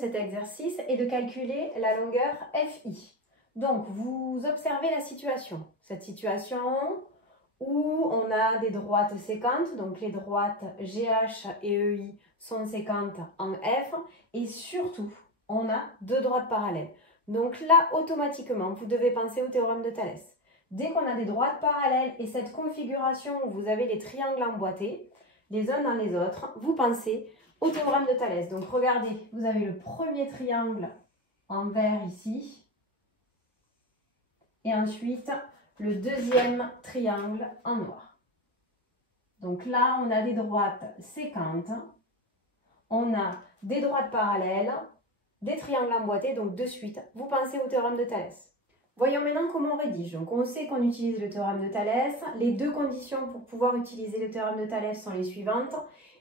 cet exercice est de calculer la longueur FI. Donc, vous observez la situation. Cette situation où on a des droites séquentes, donc les droites GH et EI sont séquentes en F, et surtout, on a deux droites parallèles. Donc là, automatiquement, vous devez penser au théorème de Thalès. Dès qu'on a des droites parallèles et cette configuration où vous avez les triangles emboîtés, les uns dans les autres, vous pensez au théorème de Thalès. Donc regardez, vous avez le premier triangle en vert ici, et ensuite le deuxième triangle en noir. Donc là, on a des droites séquentes, on a des droites parallèles, des triangles emboîtés, donc de suite, vous pensez au théorème de Thalès. Voyons maintenant comment on rédige. Donc on sait qu'on utilise le théorème de Thalès. Les deux conditions pour pouvoir utiliser le théorème de Thalès sont les suivantes.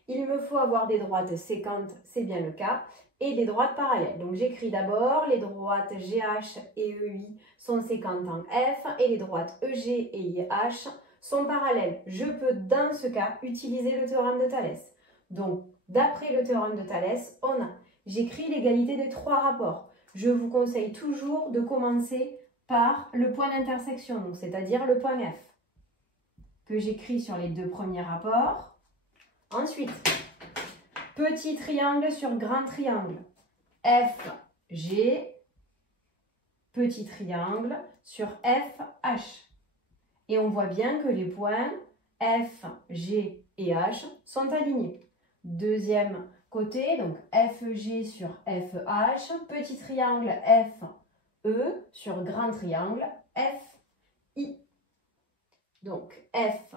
Il me faut avoir des droites séquentes, c'est bien le cas, et des droites parallèles. Donc j'écris d'abord les droites GH et EI sont séquentes en F et les droites EG et IH sont parallèles. Je peux dans ce cas utiliser le théorème de Thalès. Donc d'après le théorème de Thalès, j'écris l'égalité des trois rapports. Je vous conseille toujours de commencer par le point d'intersection, donc c'est-à-dire le point F, que j'écris sur les deux premiers rapports. Ensuite, petit triangle sur grand triangle, FG, petit triangle sur FH. Et on voit bien que les points F, G et H sont alignés. Deuxième côté, donc FG sur FH, petit triangle FE sur grand triangle FI. Donc FE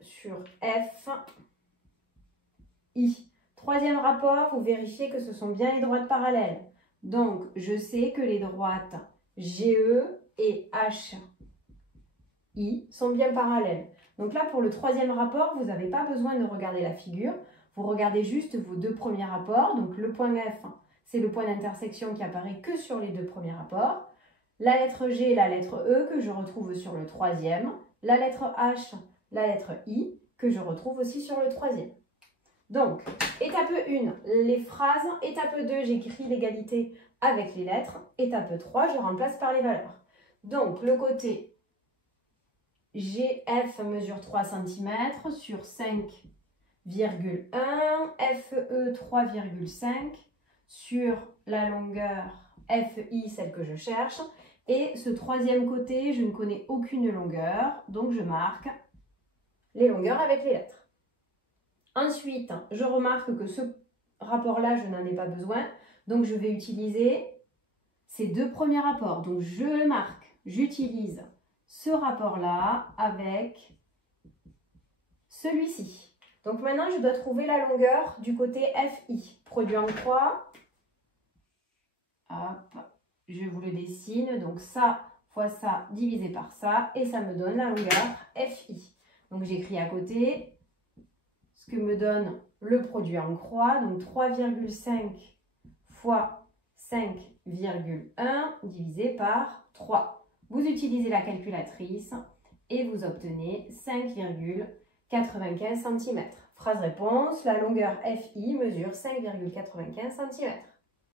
sur FI. Troisième rapport, vous vérifiez que ce sont bien les droites parallèles. Donc je sais que les droites GE et HI sont bien parallèles. Donc là, pour le troisième rapport, vous n'avez pas besoin de regarder la figure. Vous regardez juste vos deux premiers rapports. Donc le point F, c'est le point d'intersection qui apparaît que sur les deux premiers rapports. La lettre G et la lettre E que je retrouve sur le troisième. La lettre H, la lettre I que je retrouve aussi sur le troisième. Donc, étape 1, les phrases. Étape 2, j'écris l'égalité avec les lettres. Étape 3, je remplace par les valeurs. Donc, le côté GF mesure 3 cm sur 5,1, FE 3,5 sur la longueur FI, celle que je cherche. Et ce troisième côté, je ne connais aucune longueur, donc je marque les longueurs avec les lettres. Ensuite, je remarque que ce rapport-là, je n'en ai pas besoin, donc je vais utiliser ces deux premiers rapports. Donc je le marque, j'utilise ce rapport-là avec celui-ci. Donc maintenant, je dois trouver la longueur du côté FI. Produit en croix. Hop, je vous le dessine. Donc ça fois ça divisé par ça. Et ça me donne la longueur FI. Donc j'écris à côté ce que me donne le produit en croix. Donc 3,5 fois 5,1 divisé par 3. Vous utilisez la calculatrice et vous obtenez 5,95 cm. Phrase réponse, la longueur FI mesure 5,95 cm.